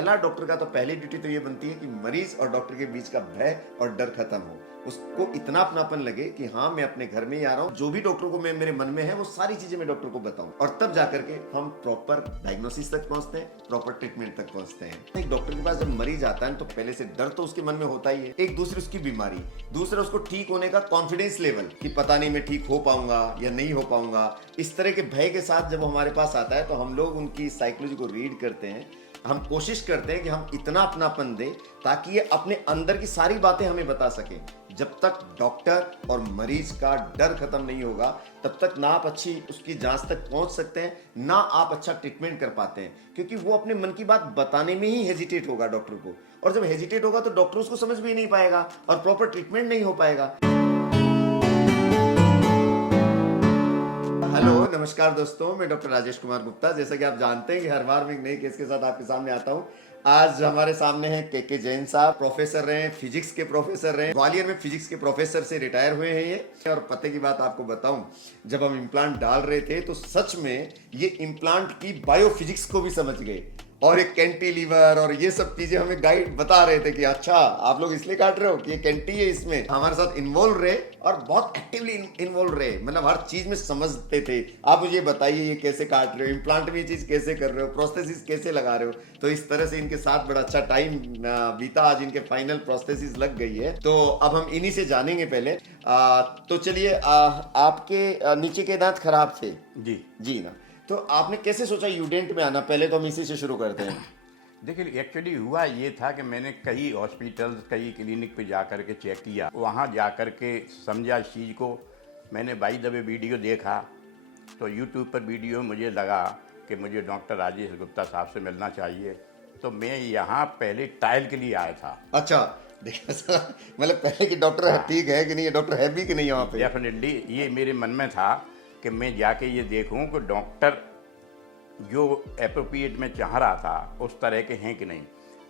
पहला डॉक्टर का तो पहली ड्यूटी तो ये बनती है कि मरीज और डॉक्टर के बीच का भय और डर खत्म हो, उसको इतना अपनापन लगे कि हाँ मैं अपने घर में ही आ रहा हूँ, जो भी डॉक्टर को मैं मेरे मन में है वो सारी चीजें मैं डॉक्टर को बताऊं, और तब जाकर के हम प्रॉपर डायग्नोसिस तक पहुंचते हैं, प्रॉपर ट्रीटमेंट तक पहुंचते हैं। एक डॉक्टर के पास जब मरीज आता है तो पहले से डर तो उसके मन में होता ही है, एक दूसरी उसकी बीमारी, दूसरा उसको ठीक होने का कॉन्फिडेंस लेवल कि पता नहीं मैं ठीक हो पाऊंगा या नहीं हो पाऊंगा। इस तरह के भय के साथ जब हमारे पास आता है तो हम लोग उनकी साइकोलॉजी को रीड करते हैं, हम कोशिश करते हैं कि हम इतना अपनापन दें ताकि ये अपने अंदर की सारी बातें हमें बता सकें। जब तक डॉक्टर और मरीज का डर खत्म नहीं होगा तब तक ना आप अच्छी उसकी जांच तक पहुंच सकते हैं, ना आप अच्छा ट्रीटमेंट कर पाते हैं, क्योंकि वो अपने मन की बात बताने में ही हेजिटेट होगा डॉक्टर को, और जब हेजिटेट होगा तो डॉक्टर उसको समझ में ही नहीं पाएगा और प्रॉपर ट्रीटमेंट नहीं हो पाएगा। हेलो नमस्कार दोस्तों, मैं डॉक्टर राजेश कुमार गुप्ता। जैसा कि आप जानते हैं कि हर बार मैं एक नई केस के साथ आपके सामने आता हूं। आज हमारे सामने हैं के जैन साहब, प्रोफेसर रहे, फिजिक्स के प्रोफेसर रहे, ग्वालियर में फिजिक्स के प्रोफेसर से रिटायर हुए हैं ये। और पते की बात आपको बताऊं, जब हम इम्प्लांट डाल रहे थे तो सच में ये इम्प्लांट की बायोफिजिक्स को भी समझ गए, और एक कैंटिलीवर और ये सब चीजें हमें गाइड बता रहे थे कि अच्छा आप लोग इसलिए काट रहे हो कि ये कैंटी है, इसमें हमारे साथ इन्वॉल्व रहे और बहुत एक्टिवली इन्वॉल्व रहे, मतलब हर चीज में समझते थे। आप मुझे बताइए ये कैसे काट रहे हो, इम्प्लांट में ये चीज कैसे कर रहे हो, प्रोस्थेसिस कैसे लगा रहे हो। तो इस तरह से इनके साथ बड़ा अच्छा टाइम बीता, आज इनके फाइनल प्रोस्थेसिस लग गई है। तो अब हम इन्हीं से जानेंगे पहले। तो चलिए, आपके नीचे के दांत खराब थे जी ना, तो आपने कैसे सोचा यूडेंट में आना? पहले तो हम इसी से शुरू करते हैं। देखिए, एक्चुअली हुआ ये था कि मैंने कई हॉस्पिटल्स, कई क्लिनिक पे जा कर के चेक किया, वहाँ जा कर के समझा इस चीज़ को। मैंने बाई द वे वीडियो देखा, तो यूट्यूब पर वीडियो मुझे लगा कि मुझे डॉक्टर राजेश गुप्ता साहब से मिलना चाहिए। तो मैं यहाँ पहले ट्रायल के लिए आया था। अच्छा, देखिए सर, मतलब पहले कि डॉक्टर ठीक है कि नहीं, डॉक्टर है भी कि नहीं वहाँ पे। डेफिनेटली ये मेरे मन में था कि मैं जाके ये देखूं कि डॉक्टर जो अप्रोप्रिएट में चाह रहा था उस तरह के हैं कि नहीं।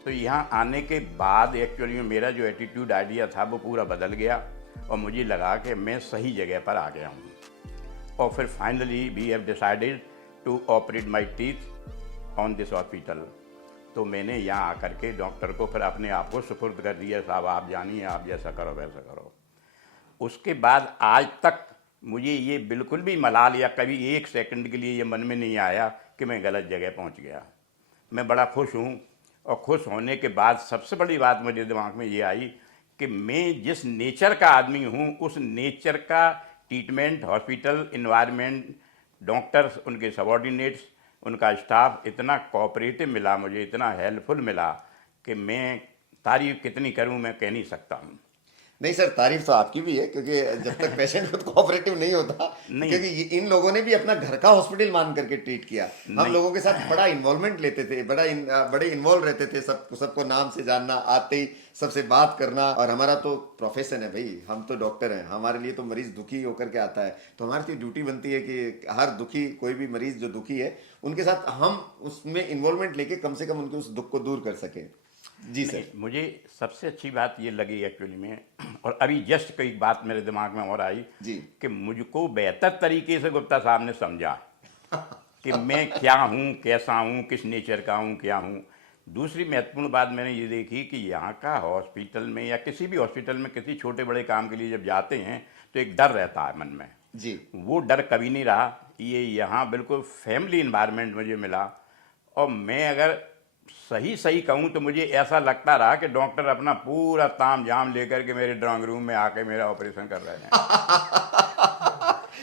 तो यहाँ आने के बाद एक्चुअली में मेरा जो एटीट्यूड आइडिया था वो पूरा बदल गया, और मुझे लगा कि मैं सही जगह पर आ गया हूँ। और फिर finally we have decided to operate my teeth on this hospital. तो मैंने यहाँ आकर के डॉक्टर को फिर अपने आप को सुपुर्द कर दिया, साहब आप जानिए, आप जैसा करो वैसा करो। उसके बाद आज तक मुझे ये बिल्कुल भी मलाल या कभी एक सेकंड के लिए ये मन में नहीं आया कि मैं गलत जगह पहुंच गया। मैं बड़ा खुश हूँ, और खुश होने के बाद सबसे बड़ी बात मुझे दिमाग में ये आई कि मैं जिस नेचर का आदमी हूँ उस नेचर का ट्रीटमेंट, हॉस्पिटल इन्वायरमेंट, डॉक्टर्स, उनके सबॉर्डिनेट्स, उनका स्टाफ इतना कोऑपरेटिव मिला, मुझे इतना हेल्पफुल मिला कि मैं तारीफ कितनी करूँ मैं कह नहीं सकता हूँ। नहीं सर, तारीफ तो आपकी भी है, क्योंकि जब तक पेशेंट खुद कोऑपरेटिव नहीं होता, नहीं क्योंकि इन लोगों ने भी अपना घर का हॉस्पिटल मान करके ट्रीट किया। हम नहीं लोगों के साथ बड़ा इन्वॉल्वमेंट लेते थे, बड़े इन्वॉल्व रहते थे, सबको नाम से जानना, आते ही सबसे बात करना। और हमारा तो प्रोफेशन है भाई, हम तो डॉक्टर हैं, हमारे लिए तो मरीज दुखी होकर के आता है, तो हमारी तो ड्यूटी बनती है कि हर दुखी, कोई भी मरीज जो दुखी है उनके साथ हम उसमें इन्वॉल्वमेंट लेके कम से कम उनके उस दुख को दूर कर सके। जी सर। मुझे सबसे अच्छी बात ये लगी एक्चुअली में, और अभी जस्ट कोई बात मेरे दिमाग में और आई जी। कि मुझको बेहतर तरीके से गुप्ता साहब ने समझा कि मैं क्या हूँ, कैसा हूँ, किस नेचर का हूँ, क्या हूँ। दूसरी महत्वपूर्ण बात मैंने ये देखी कि यहाँ का हॉस्पिटल में या किसी भी हॉस्पिटल में किसी छोटे बड़े काम के लिए जब जाते हैं तो एक डर रहता है मन में जी। वो डर कभी नहीं रहा। ये यहाँ बिल्कुल फैमिली इन्वायरमेंट मुझे मिला, और मैं अगर सही सही कहूँ तो मुझे ऐसा लगता रहा कि डॉक्टर अपना पूरा ताम झाम लेकर के मेरे ड्राइंग रूम में आके मेरा ऑपरेशन कर रहे हैं।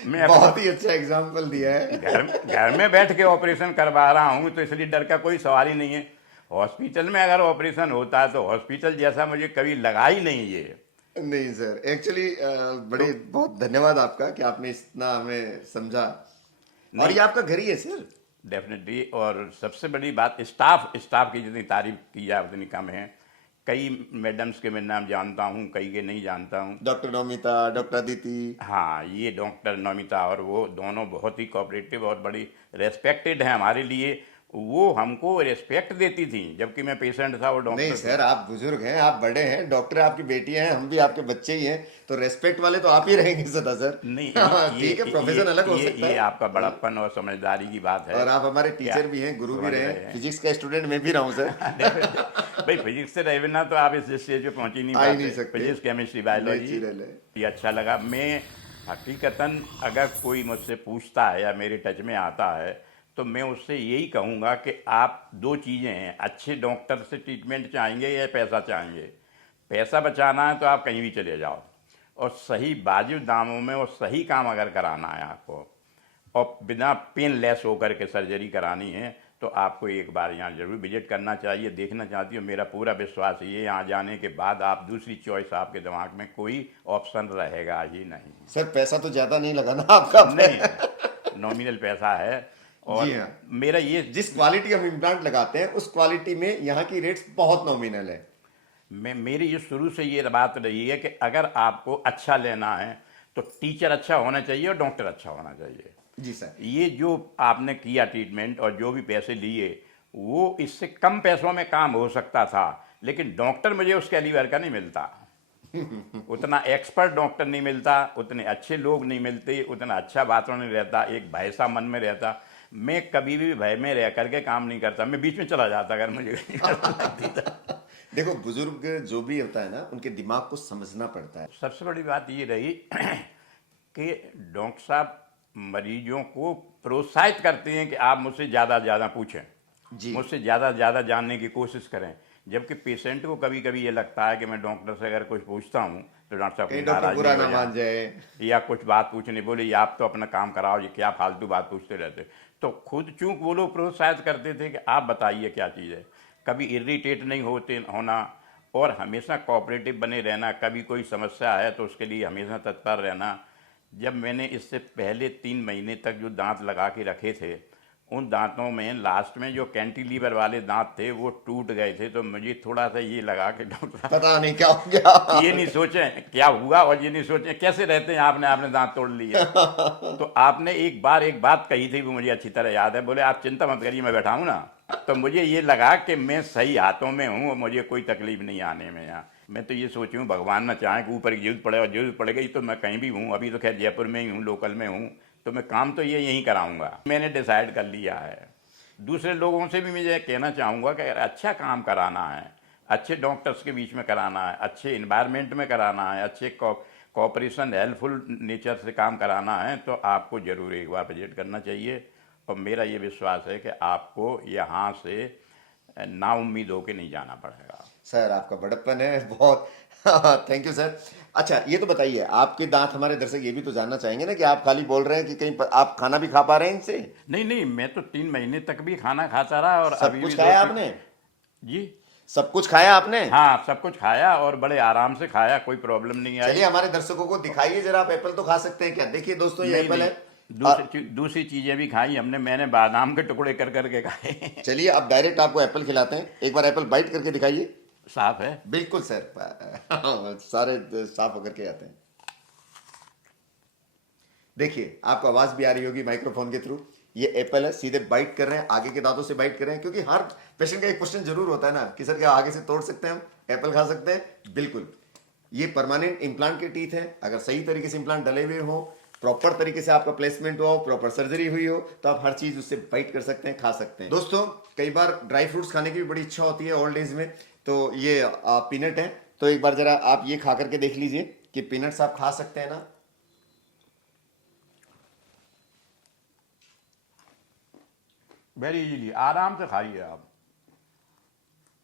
मैं बहुत ही अच्छा एग्जाम्पल दिया है। घर में बैठ के ऑपरेशन करवा रहा हूँ, तो इसलिए डर का कोई सवाल ही नहीं है। हॉस्पिटल में अगर ऑपरेशन होता है तो हॉस्पिटल जैसा मुझे कभी लगा ही नहीं ये। नहीं सर, एक्चुअली बड़े बहुत धन्यवाद आपका कि आपने इतना हमें समझा, और ये आपका घर ही है सर। डेफिनेटली। और सबसे बड़ी बात स्टाफ की जितनी तारीफ की जाए उतनी कम है। कई मैडम्स के मैं नाम जानता हूँ, कई के नहीं जानता हूँ। Doctor Naumita, doctor Aditi. हाँ, ये डॉक्टर नौमिता और वो दोनों बहुत ही कोऑपरेटिव और बड़ी रेस्पेक्टेड हैं हमारे लिए। वो हमको रिस्पेक्ट देती थी, जबकि मैं पेशेंट था, वो नहीं डॉक्टर सर, आप बुजुर्ग हैं, आप बड़े हैं, डॉक्टर आपकी बेटी हैं, हम भी आपके बच्चे ही हैं, तो रेस्पेक्ट वाले तो आप ही रहेंगे सदा सर। नहीं, हाँ, ये ठीक है, प्रोफेशन अलग हो सकता ये है। आपका बड़प्पन और समझदारी की बात है। और आप हमारे क्या टीचर भी हैं, गुरु भी समझ रहे रहे हैं, हैं? फिजिक्स का स्टूडेंट मैं भी रहा हूँ सर। भाई फिजिक्स से रहे बिना तो आप इस स्टेज पे पहुंच ही नहीं आ ही पाते। नहीं सकते। फिजिक्स, केमिस्ट्री, बायोलॉजी, नेचुरल है। ये अच्छा लगा। मैं हकीकतन अगर कोई मुझसे पूछता है या मेरे टच में आता है तो मैं उससे यही कहूँगा कि आप दो चीज़ें हैं, अच्छे डॉक्टर से ट्रीटमेंट चाहेंगे या पैसा चाहेंगे। पैसा बचाना है तो आप कहीं भी चले जाओ, और सही वाजिब दामों में और सही काम अगर कराना है आपको, और बिना पेन लेस होकर के सर्जरी करानी है, तो आपको एक बार यहाँ जरूर विजिट करना चाहिए। देखना चाहती हूँ, मेरा पूरा विश्वास ये, यहाँ जाने के बाद आप दूसरी चॉइस आपके दिमाग में कोई ऑप्शन रहेगा ही नहीं। सर पैसा तो ज्यादा नहीं लगा ना आपका? नहीं, नॉमिनल पैसा है। और जी हाँ। मेरा ये जिस क्वालिटी हम इम्प्लांट लगाते हैं उस क्वालिटी में यहाँ की रेट्स बहुत नॉमिनल है। मेरी ये शुरू से ये बात रही है कि अगर आपको अच्छा लेना है तो टीचर अच्छा होना चाहिए और डॉक्टर अच्छा होना चाहिए। जी सर। ये जो आपने किया ट्रीटमेंट और जो भी पैसे लिए, वो इससे कम पैसों में काम हो सकता था, लेकिन डॉक्टर मुझे उस कैलिबर का नहीं मिलता। उतना एक्सपर्ट डॉक्टर नहीं मिलता, उतने अच्छे लोग नहीं मिलते, उतना अच्छा वातावरण नहीं रहता, एक भय सा मन में रहता। मैं कभी भी भय में रह करके काम नहीं करता, मैं बीच में चला जाता अगर मुझे लगती था। देखो, बुजुर्ग जो भी होता है ना, उनके दिमाग को समझना पड़ता है। सबसे बड़ी बात ये रही कि डॉक्टर साहब मरीजों को प्रोत्साहित करते हैं कि आप मुझसे ज़्यादा ज़्यादा पूछें, जी। मुझसे ज़्यादा ज़्यादा जानने की कोशिश करें। जबकि पेशेंट को कभी कभी ये लगता है कि मैं डॉक्टर से अगर कुछ पूछता हूँ तो डॉक्टर साहब कहीं को डॉक्टर नाराज बुरा नहीं ना हो मान जाए, जाए। या कुछ बात पूछने बोले ये आप तो अपना काम कराओ, ये क्या फालतू बात पूछते रहते। तो खुद चूंकि वो लोग प्रोत्साहित करते थे कि आप बताइए क्या चीज़ है, कभी इरिटेट नहीं होना, और हमेशा कोऑपरेटिव बने रहना। कभी कोई समस्या है तो उसके लिए हमेशा तत्पर रहना। जब मैंने इससे पहले 3 महीने तक जो दांत लगा के रखे थे, उन दांतों में लास्ट में जो कैंटिलीवर वाले दांत थे वो टूट गए थे, तो मुझे थोड़ा सा ये लगा कि डॉक्टर पता नहीं क्या हो गया। ये नहीं सोचें क्या हुआ, और ये नहीं सोचें कैसे रहते हैं आपने आपने दांत तोड़ लिए। तो आपने एक बात कही थी, वो मुझे अच्छी तरह याद है। बोले आप चिंता मत करिए, मैं बैठा हूँ ना। तो मुझे ये लगा कि मैं सही हाथों में हूँ और मुझे कोई तकलीफ नहीं आने में। यहाँ मैं तो ये सोचूं, भगवान ना चाहे कि ऊपर की जरूरत पड़े, और जरूरत पड़ गई तो मैं कहीं भी हूँ। अभी तो खैर जयपुर में ही हूँ, लोकल में हूँ, तो मैं काम तो ये यहीं कराऊंगा। मैंने डिसाइड कर लिया है। दूसरे लोगों से भी मैं ये कहना चाहूँगा कि अगर अच्छा काम कराना है, अच्छे डॉक्टर्स के बीच में कराना है, अच्छे इन्वायरमेंट में कराना है, अच्छे कोऑपरेशन हेल्पफुल नेचर से काम कराना है, तो आपको ज़रूर एक बार विजिट करना चाहिए। और मेरा ये विश्वास है कि आपको यहाँ से नाउम्मीद होकर नहीं जाना पड़ेगा। सर आपका बड़प्पन है बहुत। Thank you sir. अच्छा ये तो बताइए, आपके दांत, हमारे दर्शक ये भी तो जानना चाहेंगे ना कि आप खाली बोल रहे हैं कि कहीं आप खाना भी खा पा रहे हैं इनसे? नहीं, मैं तो 3 महीने तक भी खाना खाता रहा, और सब अभी कुछ भी खाया आपने? जी सब कुछ खाया आपने? हाँ, सब कुछ खाया और बड़े आराम से खाया, कोई प्रॉब्लम नहीं आई। चलिए हमारे दर्शकों को दिखाइए जरा, आप एप्पल तो खा सकते हैं क्या? देखिए दोस्तों, ये नहीं, एप्पल नहीं, है। दूसरी चीजें भी खाई हमने, मैंने बादाम के टुकड़े कर करके खाए। चलिए अब डायरेक्ट आपको एप्पल खिलाते हैं, एक बार एप्पल बाइट करके दिखाइए। साफ है बिल्कुल सर। सारे साफ होकर के आते हैं। देखिए आपको आवाज भी आ रही होगी माइक्रोफोन के थ्रू। ये एप्पल है, सीधे बाइट कर रहे हैं, आगे के दांतों से बाइट कर रहे हैं, क्योंकि हर पेशेंट का एक क्वेश्चन जरूर होता है ना कि सर क्या आगे से तोड़ सकते हैं हम, एप्पल खा सकते हैं? बिल्कुल। ये परमानेंट इम्प्लांट के टीथ है। अगर सही तरीके से इम्प्लांट डले हुए हो, प्रॉपर तरीके से आपका प्लेसमेंट हो, प्रॉपर सर्जरी हुई हो, तो आप हर चीज उससे बाइट कर सकते हैं, खा सकते हैं। दोस्तों कई बार ड्राई फ्रूट्स खाने की भी बड़ी इच्छा होती है ओल्ड एज में, तो ये पीनट है, तो एक बार जरा आप ये खा करके देख लीजिए कि पीनट्स आप खा सकते हैं ना। वेरी इजीली, आराम से खाइए आप।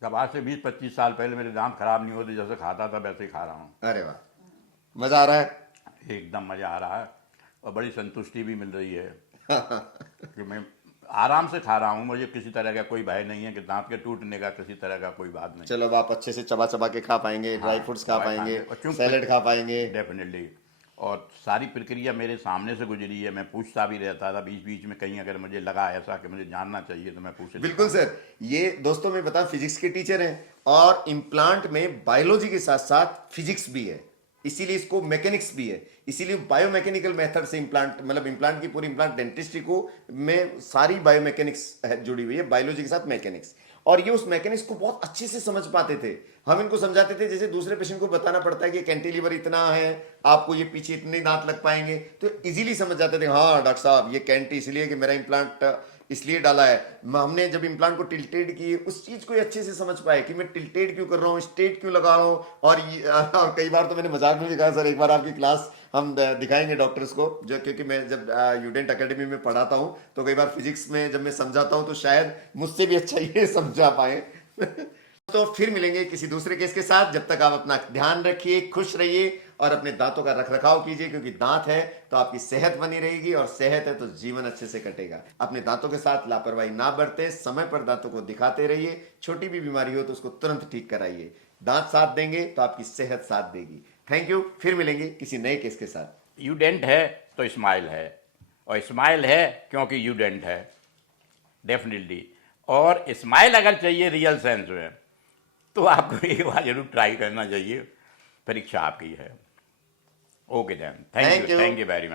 जब आज से 20-25 साल पहले मेरे दांत खराब नहीं होते, जैसे खाता था वैसे ही खा रहा हूँ। अरे वाह, मजा आ रहा है। एकदम मजा आ रहा है और बड़ी संतुष्टि भी मिल रही है कि मैं आराम से खा रहा हूँ। मुझे किसी तरह का कोई भय नहीं है कि दांत के टूटने का, किसी तरह का कोई बात नहीं। चलो अब आप अच्छे से चबा चबा के खा पाएंगे, ड्राई फ्रूट्स खा पाएंगे, सैलेड खा पाएंगे। डेफिनेटली। और सारी प्रक्रिया मेरे सामने से गुजरी है। मैं पूछता भी रहता था बीच बीच में, कहीं अगर मुझे लगा ऐसा कि मुझे जानना चाहिए तो मैं पूछ। बिल्कुल सर। ये दोस्तों मैं बता, फिजिक्स के टीचर हैं और इम्प्लांट में बायोलॉजी के साथ साथ फिजिक्स भी है। इसीलिए इसको मैकेनिक्स भी है, इसीलिए बायोमैकेनिकल मेथड से इम्प्लांट, मतलब इम्प्लांट की पूरी इम्प्लांट डेंटिस्ट्री को में सारी बायोमैकेनिक्स जुड़ी हुई है, बायोलॉजी के साथ मैकेनिक्स। और ये उस मैकेनिक्स को बहुत अच्छे से समझ पाते थे। हम इनको समझाते थे जैसे दूसरे पेशेंट को बताना पड़ता है कि कैंटिलीवर इतना है, आपको ये पीछे इतने दांत लग पाएंगे, तो इजीली समझ जाते थे, हाँ डॉक्टर साहब ये कैंटी इसलिए कि मेरा इम्प्लांट इसलिए डाला है। हमने जब इम्प्लांट को टिल्टेड किए उस चीज को अच्छे से समझ पाए कि मैं टिल्टेड क्यों कर रहा हूँ, स्ट्रेट क्यों लगा रहा हूँ। और कई बार तो मैंने मजाक में भी कहा, सर एक बार आपकी क्लास हम दिखाएंगे डॉक्टर्स को, जो क्योंकि मैं जब यूडेंट एकेडमी में पढ़ाता हूँ तो कई बार फिजिक्स में जब मैं समझाता हूँ तो शायद मुझसे भी अच्छा ये समझा पाए। तो फिर मिलेंगे किसी दूसरे केस के साथ, जब तक आप अपना ध्यान रखिए, खुश रहिए और अपने दांतों का रखरखाव कीजिए, क्योंकि दांत है तो आपकी सेहत बनी रहेगी और सेहत है तो जीवन अच्छे से कटेगा। अपने दांतों के साथ लापरवाही ना बरते, समय पर दांतों को दिखाते रहिए, छोटी भी बीमारी हो तो उसको तुरंत ठीक कराइए। दांत साथ देंगे तो आपकी सेहत साथ देगी। थैंक यू, फिर मिलेंगे किसी नए केस के साथ। यूडेंट है तो स्माइल है, और स्माइल है क्योंकि यूडेंट है, डेफिनेटली। और स्माइल अगर चाहिए रियल सेंस में तो आपको एक बार जरूर ट्राई करना चाहिए, परीक्षा आपकी है। Okay then, Thank you. Thank you very much.